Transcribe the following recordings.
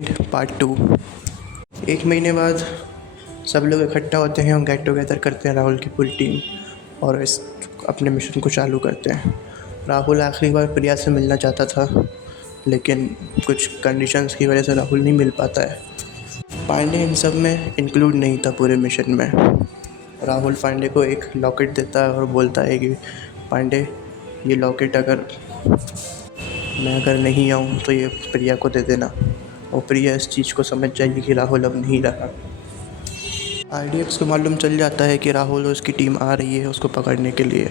Part 2। एक महीने बाद सब लोग इकट्ठा होते हैं और गेट टुगेदर करते हैं राहुल की पूरी टीम, और इस अपने मिशन को चालू करते हैं। राहुल आखिरी बार प्रिया से मिलना चाहता था, लेकिन कुछ कंडीशंस की वजह से राहुल नहीं मिल पाता है। पांडे इन सब में इंक्लूड नहीं था पूरे मिशन में। राहुल पांडे को एक लॉकेट देता है और बोलता है कि पांडे, ये लॉकेट मैं अगर नहीं आऊँ तो ये प्रिया को दे देना। और प्रिया इस चीज़ को समझ जाएगी कि राहुल अब नहीं रहा। RDX को मालूम चल जाता है कि राहुल और उसकी टीम आ रही है उसको पकड़ने के लिए।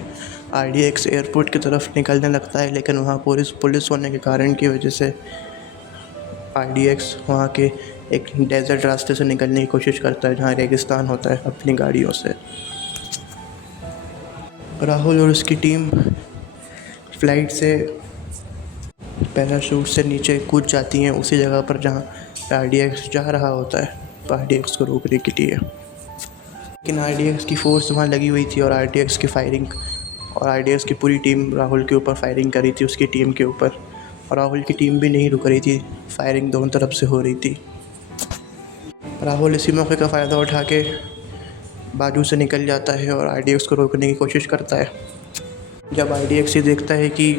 RDX एयरपोर्ट की तरफ निकलने लगता है, लेकिन वहाँ पुलिस होने के कारण की वजह से RDX वहाँ के एक डेजर्ट रास्ते से निकलने की कोशिश करता है जहाँ रेगिस्तान होता है, अपनी गाड़ियों से। राहुल और उसकी टीम फ्लाइट से पैराशूट से नीचे कूद जाती हैं उसी जगह पर जहाँ RDX जा रहा होता है, तो RDX को रोकने के लिए। लेकिन RDX की फ़ोर्स वहाँ लगी हुई थी और RDX की फायरिंग और RDX की पूरी टीम राहुल के ऊपर फायरिंग कर रही थी, उसकी टीम के ऊपर। और राहुल की टीम भी नहीं रुक रही थी, फायरिंग दोनों तरफ से हो रही थी। राहुल इसी मौके का फ़ायदा उठा के बाजू से निकल जाता है और RDX को रोकने की कोशिश करता है। जब RDX ये देखता है कि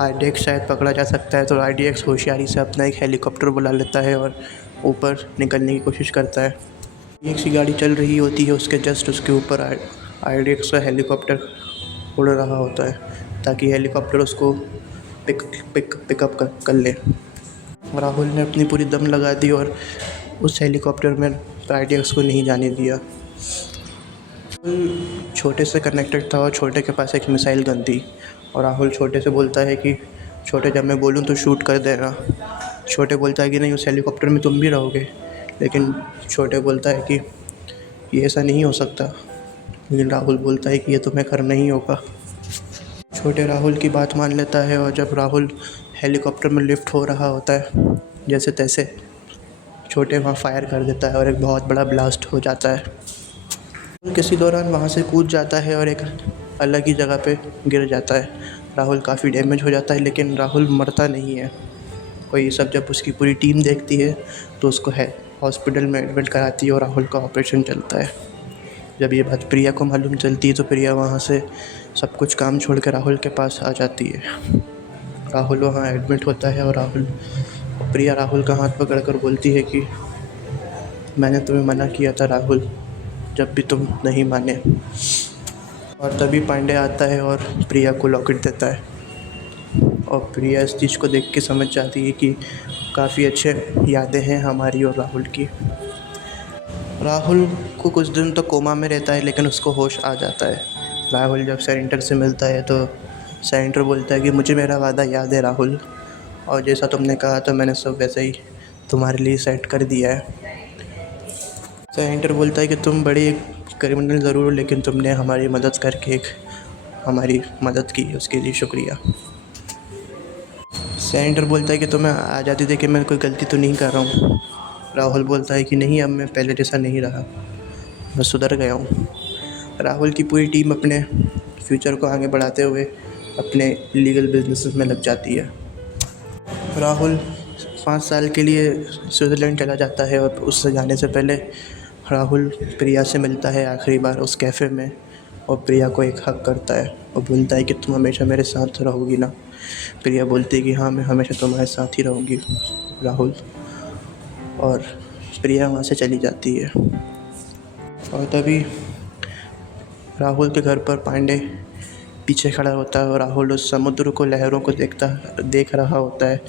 RDX शायद पकड़ा जा सकता है, तो RDX होशियारी से अपना एक हेलीकॉप्टर बुला लेता है और ऊपर निकलने की कोशिश करता है। RDX की गाड़ी चल रही होती है, उसके जस्ट उसके ऊपर RDX का हेलीकॉप्टर उड़ रहा होता है ताकि हेलीकॉप्टर उसको पिकअप कर ले। राहुल ने अपनी पूरी दम लगा दी और उस हेलीकॉप्टर में RDX को नहीं जाने दिया। छोटे से कनेक्टेड था और छोटे के पास एक मिसाइल गन थी, और राहुल छोटे से बोलता है कि छोटे, जब मैं बोलूँ तो शूट कर देना। छोटे बोलता है कि नहीं, उस हेलीकॉप्टर में तुम भी रहोगे। लेकिन छोटे बोलता है कि ये ऐसा नहीं हो सकता। लेकिन राहुल बोलता है कि ये तुम्हें करना ही होगा। छोटे राहुल की बात मान लेता है, और जब राहुल हेलीकॉप्टर में लिफ्ट हो रहा होता है जैसे तैसे, छोटे वहाँ फायर कर देता है और एक बहुत बड़ा ब्लास्ट हो जाता है। किसी दौरान वहाँ से कूद जाता है और एक अलग ही जगह पे गिर जाता है। राहुल काफ़ी डैमेज हो जाता है, लेकिन राहुल मरता नहीं है। और ये सब जब उसकी पूरी टीम देखती है तो उसको हॉस्पिटल में एडमिट कराती है और राहुल का ऑपरेशन चलता है। जब ये बात प्रिया को मालूम चलती है तो प्रिया वहाँ से सब कुछ काम छोड़ कर राहुल के पास आ जाती है। राहुल वहाँ एडमिट होता है और प्रिया राहुल का हाथ पकड़ कर बोलती है कि मैंने तुम्हें मना किया था राहुल, जब भी तुम नहीं माने। और तभी पांडे आता है और प्रिया को लॉकेट देता है, और प्रिया इस चीज़ को देख के समझ जाती है कि काफ़ी अच्छे यादें हैं हमारी और राहुल की। राहुल को कुछ दिन तो कोमा में रहता है, लेकिन उसको होश आ जाता है। राहुल जब सेरेंटर से मिलता है तो सेरेंटर बोलता है कि मुझे मेरा वादा याद है राहुल, और जैसा तुमने कहा था मैंने सब वैसे ही तुम्हारे लिए सेट कर दिया है। सेरेंटर बोलता है कि तुम बड़ी क्रिमिनल ज़रूर हो, लेकिन तुमने हमारी मदद करके हमारी मदद की, उसके लिए शुक्रिया। सेरेंटर बोलता है कि तुम्हें आज़ादी दे के मैं कोई गलती तो नहीं कर रहा हूँ। राहुल बोलता है कि नहीं, अब मैं पहले जैसा नहीं रहा, मैं सुधर गया हूँ। राहुल की पूरी टीम अपने फ्यूचर को आगे बढ़ाते हुए अपने लीगल बिजनेस में लग जाती है। राहुल 5 साल के लिए स्विट्ज़रलैंड चला जाता है, और उससे जाने से पहले राहुल प्रिया से मिलता है आखिरी बार उस कैफ़े में, और प्रिया को एक हक करता है और बोलता है कि तुम हमेशा मेरे साथ रहोगी ना। प्रिया बोलती है कि हाँ, मैं हमेशा तुम्हारे साथ ही रहूँगी राहुल। और प्रिया वहाँ से चली जाती है। और तभी राहुल के घर पर पांडे पीछे खड़ा होता है, और राहुल उस समुद्र को, लहरों को देख रहा होता है।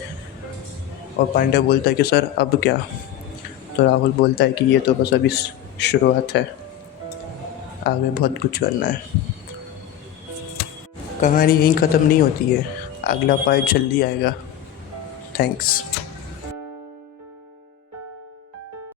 और पांडे बोलता है कि सर अब क्या? तो राहुल बोलता है कि ये तो बस अभी शुरुआत है, आगे बहुत कुछ करना है। कहानी यहीं ख़त्म नहीं होती है, अगला पार्ट जल्दी आएगा। थैंक्स।